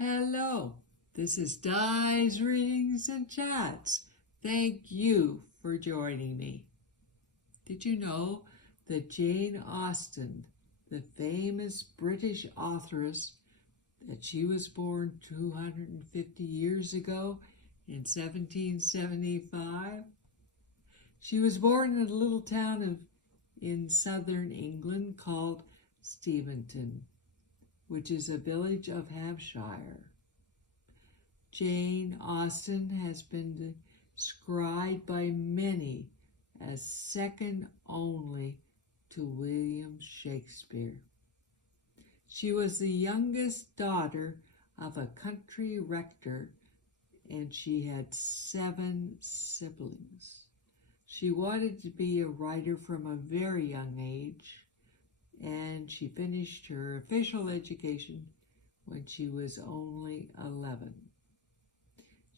Hello, this is Di's Readings and Chats. Thank you for joining me. Did you know that Jane Austen, the famous British authoress, that she was born 250 years ago in 1775? She was born in a little town in southern England called Steventon, which is a village of Hampshire. Jane Austen has been described by many as second only to William Shakespeare. She was the youngest daughter of a country rector, and she had 7 siblings. She wanted to be a writer from a very young age, and she finished her official education when she was only 11.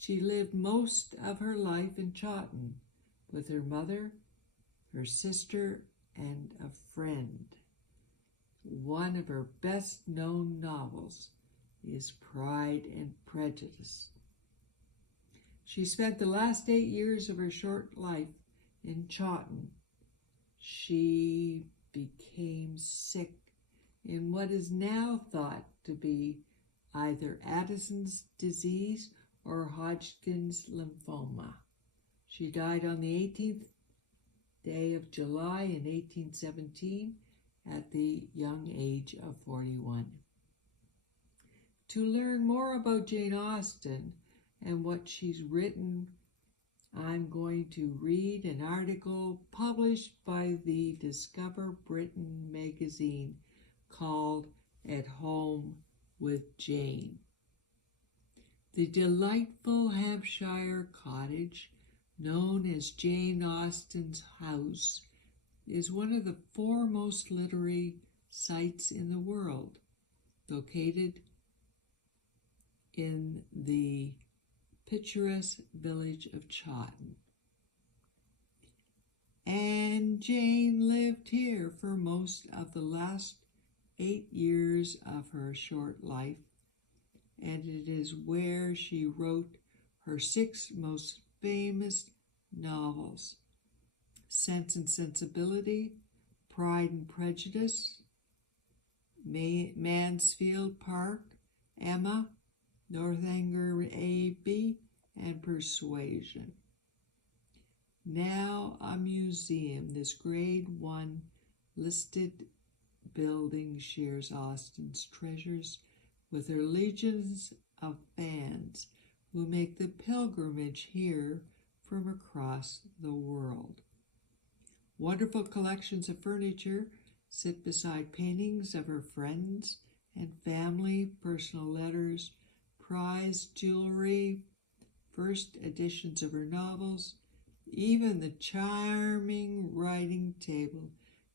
She lived most of her life in Chawton with her mother, her sister, and a friend. One of her best-known novels is Pride and Prejudice. She spent the last 8 years of her short life in Chawton. She became sick in what is now thought to be either Addison's disease or Hodgkin's lymphoma. She died on the 18th day of July in 1817 at the young age of 41. To learn more about Jane Austen and what she's written, I'm going to read an article published by the Discover Britain magazine called At Home with Jane. The delightful Hampshire cottage, known as Jane Austen's house, is one of the foremost literary sites in the world, located in the picturesque village of Chawton. And Jane lived here for most of the last 8 years of her short life, and it is where she wrote her 6 most famous novels: Sense and Sensibility, Pride and Prejudice, Mansfield Park, Emma, Northanger Abbey, and Persuasion. Now a museum, this Grade 1 listed building shares Austen's treasures with her legions of fans who make the pilgrimage here from across the world. Wonderful collections of furniture sit beside paintings of her friends and family, personal letters, prized jewelry, first editions of her novels, even the charming writing table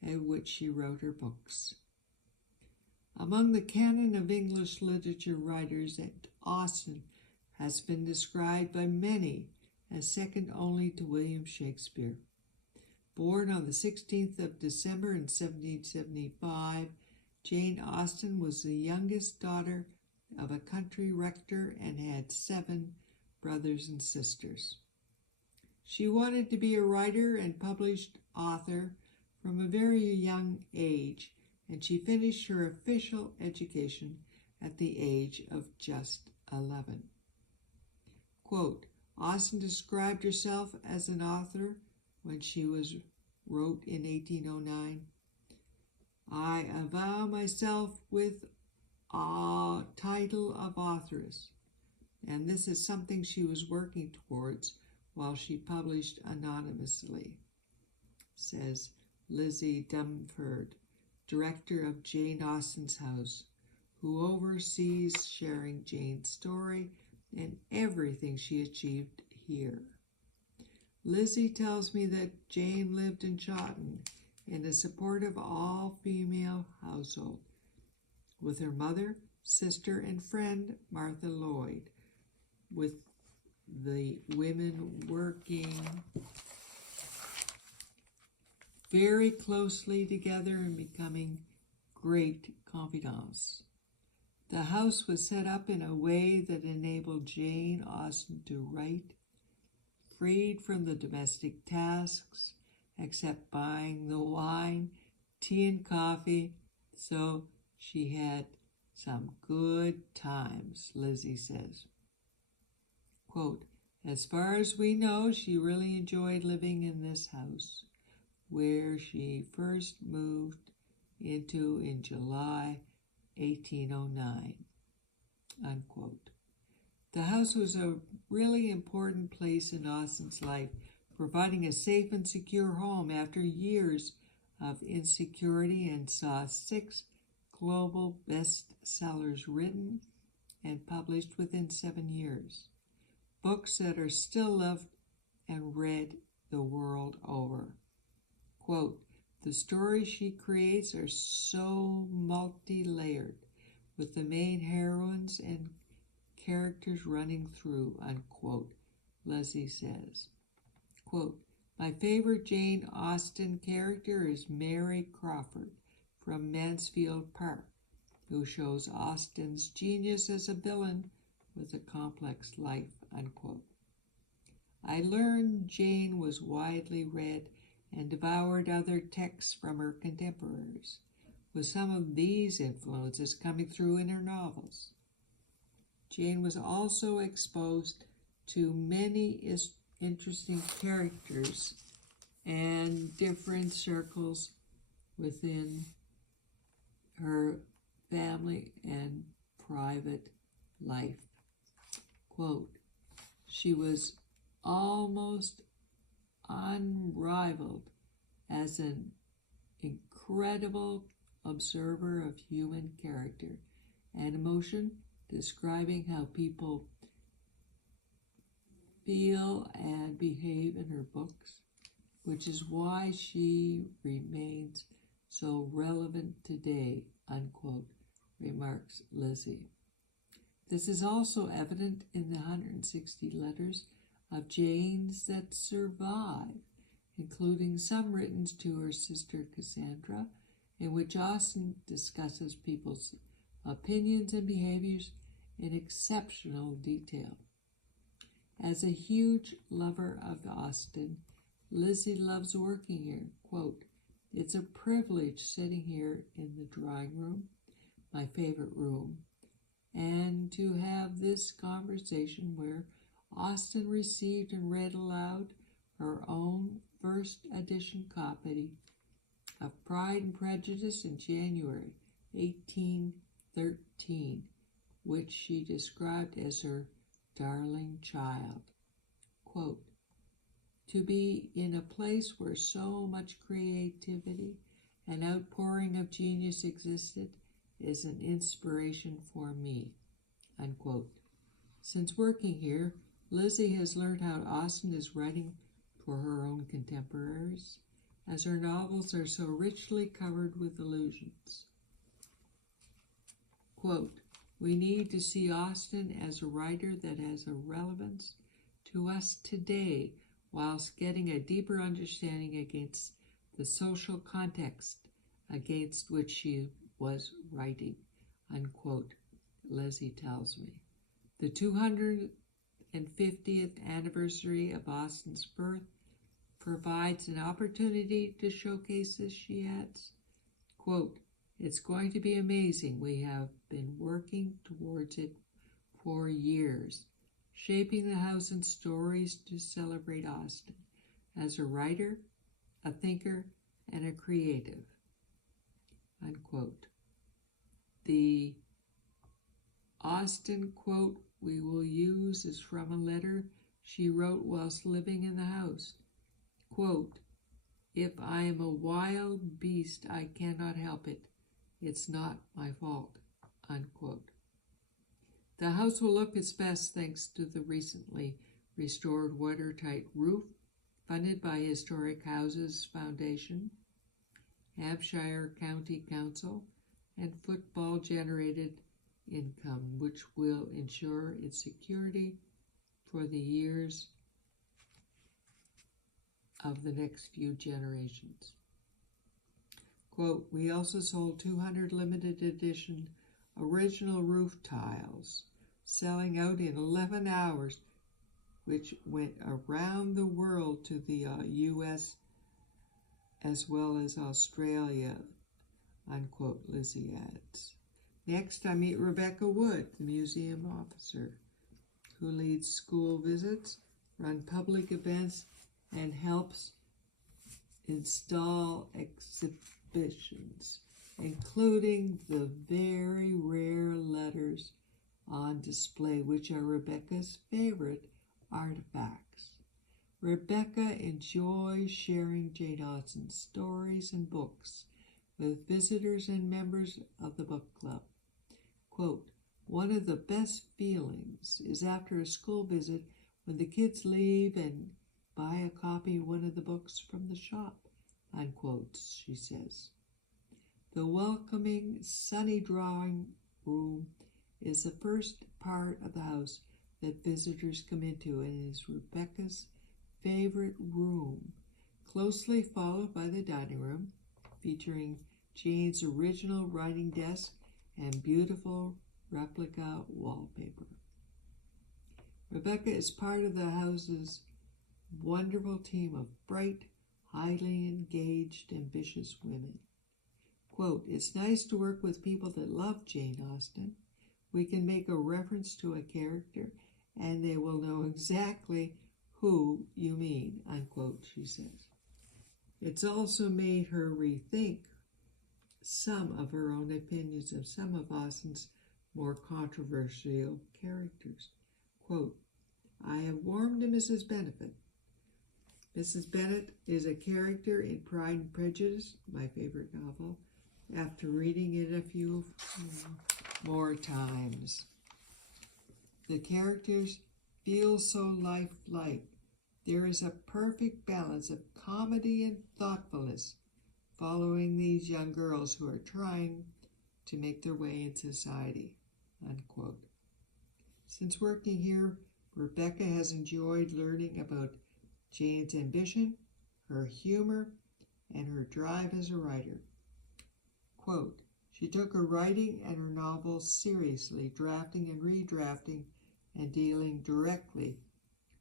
at which she wrote her books. Among the canon of English literature writers, Austen has been described by many as second only to William Shakespeare. Born on the 16th of December in 1775, Jane Austen was the youngest daughter of a country rector and had 7 brothers and sisters. She wanted to be a writer and published author from a very young age, and she finished her official education at the age of just 11. Quote, Austen described herself as an author when she wrote in 1809, I avow myself with a title of authoress, and this is something she was working towards while she published anonymously, says Lizzie Dumford, director of Jane Austen's house, who oversees sharing Jane's story and everything she achieved here. Lizzie tells me that Jane lived in Chawton in a supportive all-female household with her mother, sister, and friend Martha Lloyd, with the women working very closely together and becoming great confidants. The house was set up in a way that enabled Jane Austen to write, freed from the domestic tasks, except buying the wine, tea, and coffee, so she had some good times, Lizzie says. Quote, as far as we know, she really enjoyed living in this house, where she first moved into in July 1809, unquote. The house was a really important place in Austen's life, providing a safe and secure home after years of insecurity, and saw 6 global bestsellers written and published within 7 years. Books that are still loved and read the world over. Quote, the stories she creates are so multi-layered, with the main heroines and characters running through, unquote, Leslie says. Quote, my favorite Jane Austen character is Mary Crawford from Mansfield Park, who shows Austen's genius as a villain with a complex life, unquote. I learned Jane was widely read and devoured other texts from her contemporaries, with some of these influences coming through in her novels. Jane was also exposed to many interesting characters and different circles within her family and private life. Quote, she was almost unrivaled as an incredible observer of human character and emotion, describing how people feel and behave in her books, which is why she remains so relevant today, unquote, remarks Lizzie. This is also evident in the 160 letters of Jane's that survive, including some written to her sister Cassandra, in which Austen discusses people's opinions and behaviors in exceptional detail. As a huge lover of Austen, Lizzie loves working here. Quote, it's a privilege sitting here in the drawing room, my favorite room, and to have this conversation where Austen received and read aloud her own first edition copy of Pride and Prejudice in January 1813, which she described as her darling child. Quote, to be in a place where so much creativity and outpouring of genius existed is an inspiration for me, unquote. Since working here, Lizzie has learned how Austen is writing for her own contemporaries, as her novels are so richly covered with allusions. Quote, we need to see Austen as a writer that has a relevance to us today, whilst getting a deeper understanding against the social context against which she was writing, unquote, Leslie tells me. The 250th anniversary of Austen's birth provides an opportunity to showcase this, she adds. Quote, it's going to be amazing. We have been working towards it for years, shaping the house and stories to celebrate Austen as a writer, a thinker, and a creative, unquote. The Austen quote we will use is from a letter she wrote whilst living in the house. Quote, if I am a wild beast, I cannot help it. It's not my fault, unquote. The house will look its best thanks to the recently restored watertight roof funded by Historic Houses Foundation, Hampshire County Council, and football-generated income, which will ensure its security for the years of the next few generations. Quote, we also sold 200 limited edition original roof tiles, selling out in 11 hours, which went around the world to the U.S. as well as Australia, unquote, Lizzie adds. Next, I meet Rebecca Wood, the museum officer, who leads school visits, runs public events, and helps install exhibitions, including the very rare letters on display, which are Rebecca's favorite artifacts. Rebecca enjoys sharing Jane Austen's stories and books with visitors and members of the book club. Quote, one of the best feelings is after a school visit when the kids leave and buy a copy of one of the books from the shop, unquote, she says. The welcoming, sunny drawing room is the first part of the house that visitors come into and is Rebecca's favorite room, closely followed by the dining room, featuring Jane's original writing desk and beautiful replica wallpaper. Rebecca is part of the house's wonderful team of bright, highly engaged, ambitious women. Quote, it's nice to work with people that love Jane Austen. We can make a reference to a character and they will know exactly who you mean, unquote, she says. It's also made her rethink some of her own opinions of some of Austen's more controversial characters. Quote, I have warmed to Mrs. Bennet. Mrs. Bennet is a character in Pride and Prejudice, my favorite novel, after reading it a few more times. The characters feel so lifelike. There is a perfect balance of comedy and thoughtfulness following these young girls who are trying to make their way in society, unquote. Since working here, Rebecca has enjoyed learning about Jane's ambition, her humor, and her drive as a writer. Quote, she took her writing and her novels seriously, drafting and redrafting and dealing directly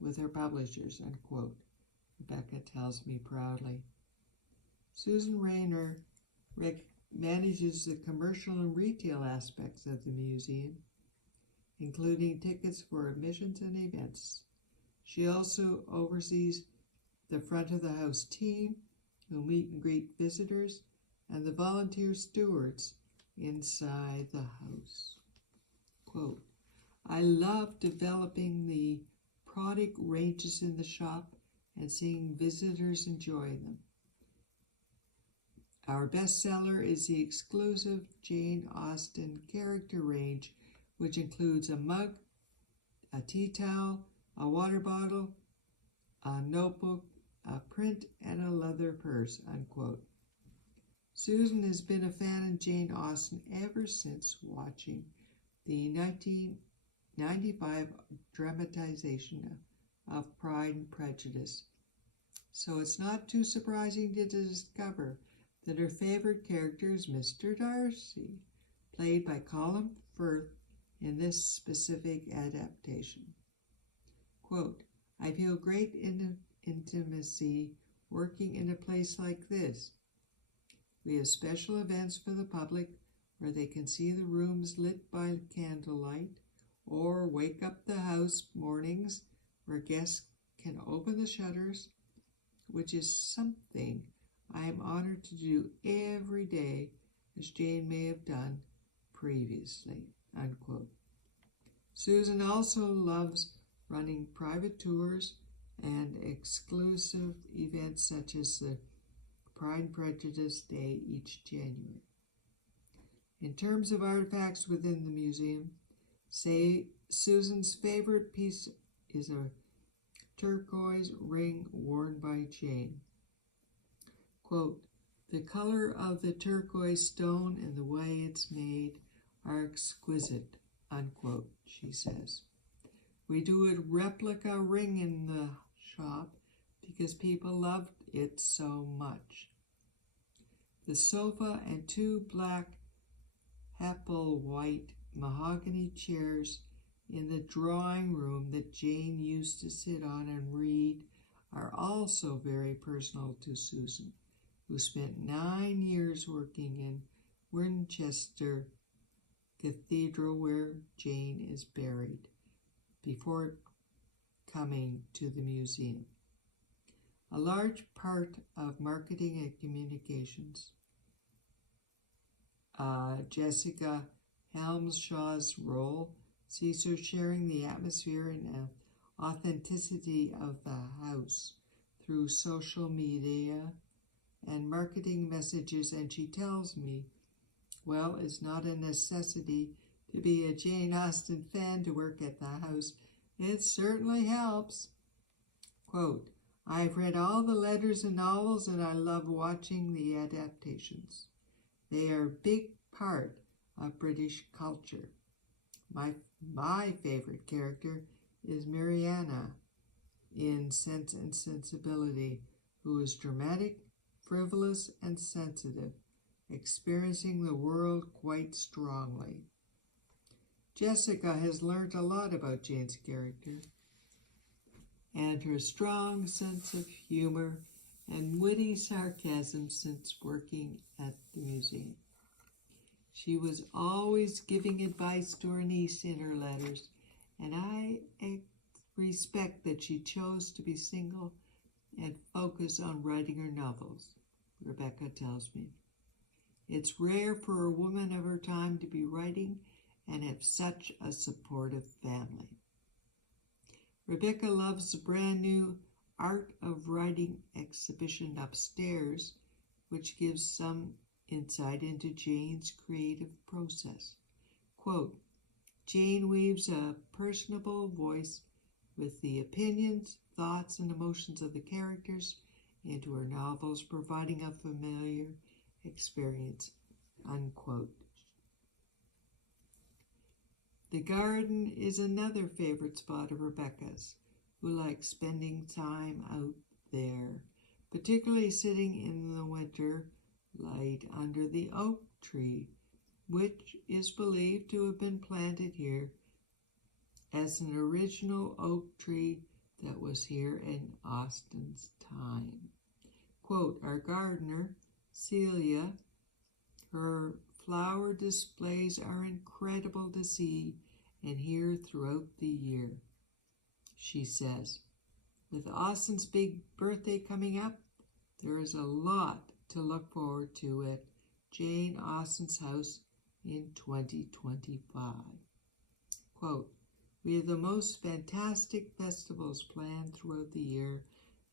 with her publishers, unquote, Rebecca tells me proudly. Susan Rayner manages the commercial and retail aspects of the museum, including tickets for admissions and events. She also oversees the front of the house team, who meet and greet visitors, and the volunteer stewards inside the house. Quote, I love developing the product ranges in the shop and seeing visitors enjoy them. Our bestseller is the exclusive Jane Austen character range, which includes a mug, a tea towel, a water bottle, a notebook, a print, and a leather purse, unquote. Susan has been a fan of Jane Austen ever since watching the 1995 dramatization of Pride and Prejudice. So it's not too surprising to discover that her favorite character is Mr. Darcy, played by Colin Firth in this specific adaptation. Quote, I feel great intimacy working in a place like this. We have special events for the public where they can see the rooms lit by candlelight, or wake up the house mornings where guests can open the shutters, which is something I am honored to do every day, as Jane may have done previously, unquote. Susan also loves running private tours and exclusive events such as the Pride and Prejudice Day each January. In terms of artifacts within the museum, say Susan's favorite piece is a turquoise ring worn by Jane. Quote, the color of the turquoise stone and the way it's made are exquisite, unquote, she says. We do a replica ring in the shop because people loved it so much. The sofa and two black apple white mahogany chairs in the drawing room that Jane used to sit on and read are also very personal to Susan, who spent 9 years working in Winchester Cathedral, where Jane is buried, before coming to the museum. A large part of marketing and communications, Jessica Helmshaw's role sees her sharing the atmosphere and authenticity of the house through social media and marketing messages, and she tells me, well, it's not a necessity to be a Jane Austen fan to work at the house. It certainly helps. Quote, I've read all the letters and novels, and I love watching the adaptations. They are a big part of British culture. My favorite character is Mariana in Sense and Sensibility, who is dramatic, frivolous, and sensitive, experiencing the world quite strongly. Jessica has learned a lot about Jane's character and her strong sense of humor and witty sarcasm since working at the museum. She was always giving advice to her niece in her letters, and I respect that she chose to be single and focus on writing her novels, Rebecca tells me. It's rare for a woman of her time to be writing and have such a supportive family. Rebecca loves the brand new Art of Writing exhibition upstairs, which gives some insight into Jane's creative process. Quote, Jane weaves a personable voice with the opinions, thoughts, and emotions of the characters into her novels, providing a familiar experience, unquote. The garden is another favorite spot of Rebecca's, who likes spending time out there, particularly sitting in the winter light under the oak tree, which is believed to have been planted here as an original oak tree that was here in Austen's time. Quote, our gardener, Celia, her flower displays are incredible to see and hear throughout the year. She says, with Austen's big birthday coming up, there is a lot to look forward to at Jane Austen's house in 2025. Quote, we have the most fantastic festivals planned throughout the year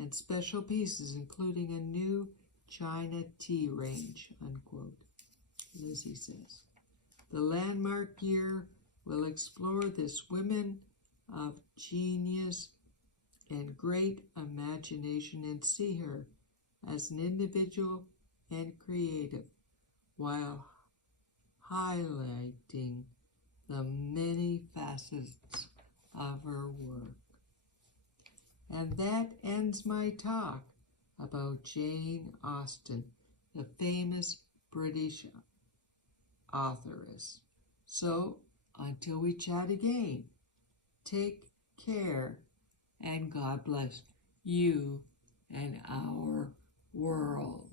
and special pieces, including a new China tea range, unquote, Lizzie says. The landmark year will explore this woman of genius and great imagination and see her as an individual and creative, while highlighting the many facets of her work. And that ends my talk about Jane Austen, the famous British authoress. So, until we chat again, take care and God bless you and our world.